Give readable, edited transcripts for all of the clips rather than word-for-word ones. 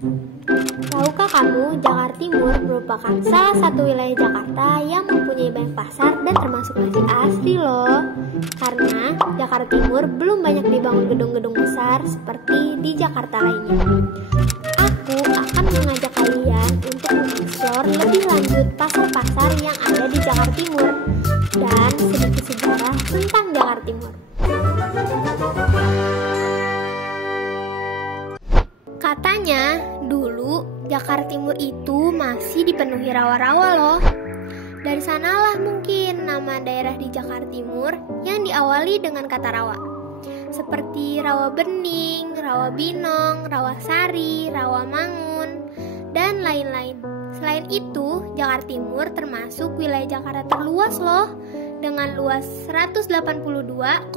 Tahukah kamu, Jakarta Timur merupakan salah satu wilayah Jakarta yang mempunyai banyak pasar dan termasuk masih asri loh. Karena Jakarta Timur belum banyak dibangun gedung-gedung besar seperti di Jakarta lainnya. Aku akan mengajak kalian untuk mengeksplor lebih lanjut pasar-pasar yang ada di Jakarta Timur dan sedikit sejarah tentang Jakarta Timur. Katanya, dulu Jakarta Timur itu masih dipenuhi rawa-rawa loh. Dari sanalah mungkin nama daerah di Jakarta Timur yang diawali dengan kata rawa. Seperti Rawa Bening, Rawa Binong, Rawa Sari, Rawa Mangun, dan lain-lain. Selain itu, Jakarta Timur termasuk wilayah Jakarta terluas loh, dengan luas 182,7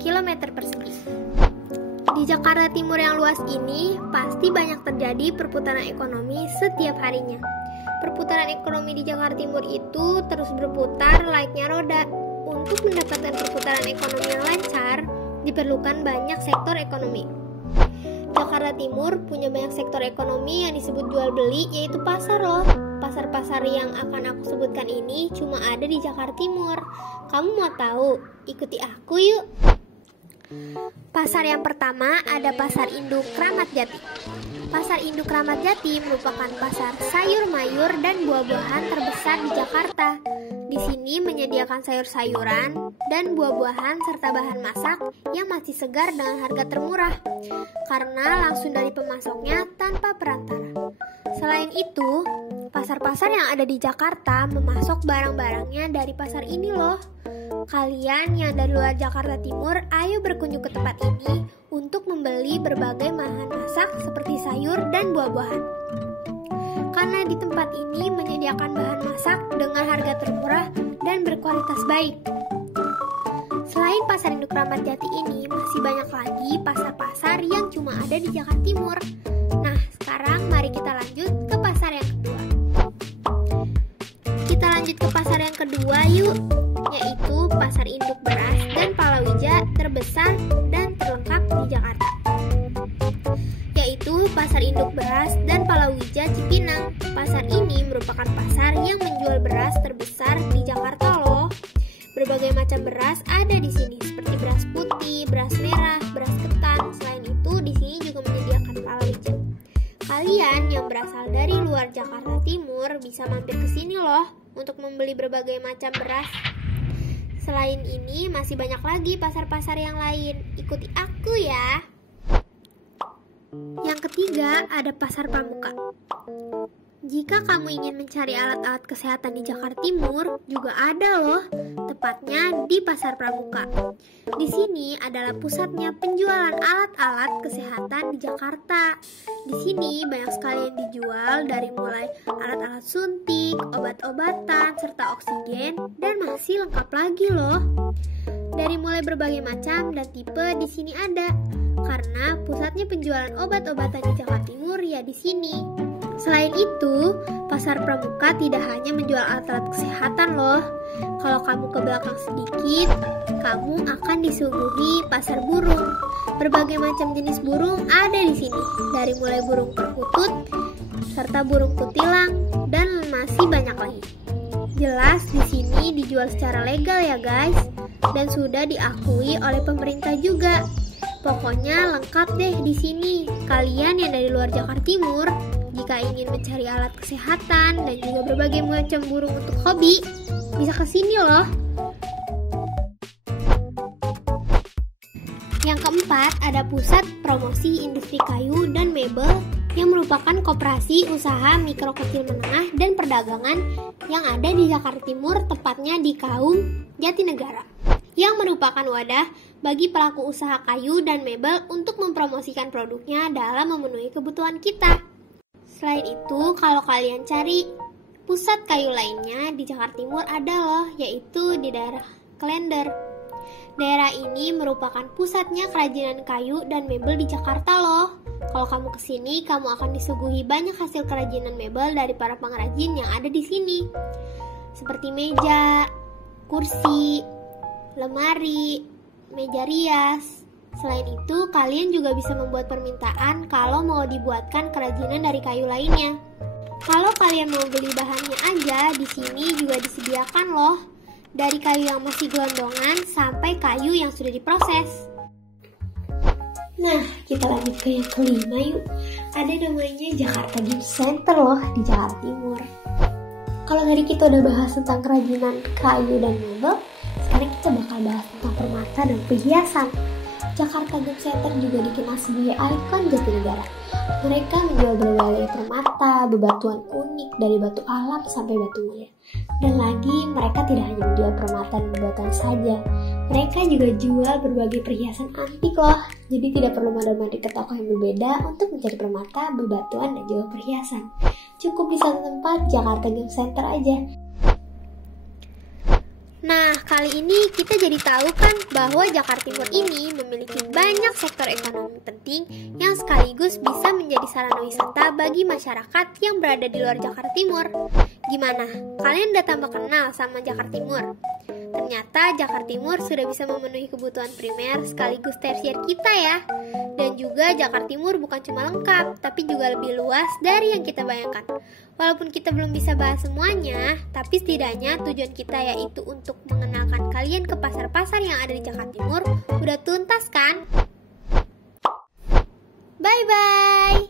km persegi. Di Jakarta Timur yang luas ini, pasti banyak terjadi perputaran ekonomi setiap harinya. Perputaran ekonomi di Jakarta Timur itu terus berputar layaknya roda. Untuk mendapatkan perputaran ekonomi yang lancar, diperlukan banyak sektor ekonomi. Jakarta Timur punya banyak sektor ekonomi yang disebut jual beli, yaitu pasar loh. Pasar-pasar yang akan aku sebutkan ini cuma ada di Jakarta Timur. Kamu mau tahu? Ikuti aku yuk. Pasar yang pertama ada Pasar Induk Kramat Jati. Pasar Induk Kramat Jati merupakan pasar sayur mayur dan buah-buahan terbesar di Jakarta. Di sini menyediakan sayur-sayuran dan buah-buahan serta bahan masak yang masih segar dengan harga termurah karena langsung dari pemasoknya tanpa perantara. Selain itu, pasar-pasar yang ada di Jakarta memasok barang-barangnya dari pasar ini loh. Kalian yang dari luar Jakarta Timur, ayo berkunjung ke tempat ini untuk membeli berbagai bahan masak seperti sayur dan buah-buahan. Karena di tempat ini menyediakan bahan masak dengan harga termurah dan berkualitas baik. Selain Pasar Induk Kramat Jati ini, masih banyak lagi pasar-pasar yang cuma ada di Jakarta Timur. Nah, sekarang mari kita lanjut ke pasar yang kedua. Kita lanjut ke pasar yang kedua yuk, yaitu Pasar Induk Beras dan Palawija terbesar dan terlengkap di Jakarta, yaitu Pasar Induk Beras dan Palawija Cipinang. Pasar ini merupakan pasar yang menjual beras terbesar di Jakarta loh. Berbagai macam beras ada di sini, seperti beras putih, beras merah, beras ketan. Selain itu, di sini juga menyediakan palawija. Kalian yang berasal dari luar Jakarta Timur bisa mampir ke sini loh untuk membeli berbagai macam beras. Selain ini, masih banyak lagi pasar-pasar yang lain. Ikuti aku ya. Yang ketiga, ada Pasar Pramuka. Jika kamu ingin mencari alat-alat kesehatan di Jakarta Timur, juga ada loh, tepatnya di Pasar Pramuka. Di sini adalah pusatnya penjualan alat-alat kesehatan di Jakarta. Di sini banyak sekali yang dijual, dari mulai alat-alat suntik, obat-obatan, serta oksigen, dan masih lengkap lagi loh. Dari mulai berbagai macam dan tipe di sini ada, karena pusatnya penjualan obat-obatan di Jakarta Timur ya di sini. Selain itu, Pasar Pramuka tidak hanya menjual alat-alat kesehatan loh. Kalau kamu ke belakang sedikit, kamu akan disuguhi pasar burung. Berbagai macam jenis burung ada di sini, dari mulai burung perkutut, serta burung kutilang, dan masih banyak lagi. Jelas di sini dijual secara legal ya guys, dan sudah diakui oleh pemerintah juga. Pokoknya lengkap deh di sini. Kalian yang dari luar Jakarta Timur, jika ingin mencari alat kesehatan dan juga berbagai macam burung untuk hobi, bisa ke sini loh. Yang keempat, ada Pusat Promosi Industri Kayu dan Mebel yang merupakan koperasi usaha mikro kecil menengah dan perdagangan yang ada di Jakarta Timur, tepatnya di Kaum Jatinegara, yang merupakan wadah bagi pelaku usaha kayu dan mebel untuk mempromosikan produknya dalam memenuhi kebutuhan kita. Selain itu, kalau kalian cari pusat kayu lainnya di Jakarta Timur ada loh, yaitu di daerah Klender. Daerah ini merupakan pusatnya kerajinan kayu dan mebel di Jakarta loh. Kalau kamu kesini, kamu akan disuguhi banyak hasil kerajinan mebel dari para pengrajin yang ada di sini, seperti meja, kursi, lemari, meja rias, Selain itu, kalian juga bisa membuat permintaan kalau mau dibuatkan kerajinan dari kayu lainnya. Kalau kalian mau beli bahannya aja, di sini juga disediakan loh. Dari kayu yang masih gelondongan sampai kayu yang sudah diproses. Nah, kita lanjut ke yang kelima yuk. Ada namanya Jakarta Gift Center loh di Jakarta Timur. Kalau tadi kita udah bahas tentang kerajinan kayu dan mebel, sekarang kita bakal bahas tentang permata dan perhiasan. Jakarta Gift Center juga dikenal sebagai ikon Jatinegara. Mereka menjual berbagai permata, bebatuan unik dari batu alam sampai batu mulia. Dan lagi, mereka tidak hanya menjual permata dan bebatuan saja. Mereka juga jual berbagai perhiasan antik loh. Jadi tidak perlu mondar-mandir ke toko yang berbeda untuk mencari permata, bebatuan, dan juga perhiasan. Cukup di satu tempat, Jakarta Gift Center aja. Nah, kali ini kita jadi tahu kan bahwa Jakarta Timur ini memiliki banyak sektor ekonomi penting yang sekaligus bisa menjadi sarana wisata bagi masyarakat yang berada di luar Jakarta Timur. Gimana? Kalian udah tambah kenal sama Jakarta Timur? Ternyata Jakarta Timur sudah bisa memenuhi kebutuhan primer sekaligus tersier kita ya. Dan juga Jakarta Timur bukan cuma lengkap, tapi juga lebih luas dari yang kita bayangkan. Walaupun kita belum bisa bahas semuanya, tapi setidaknya tujuan kita yaitu untuk mengenalkan kalian ke pasar-pasar yang ada di Jakarta Timur udah tuntas kan? Bye-bye!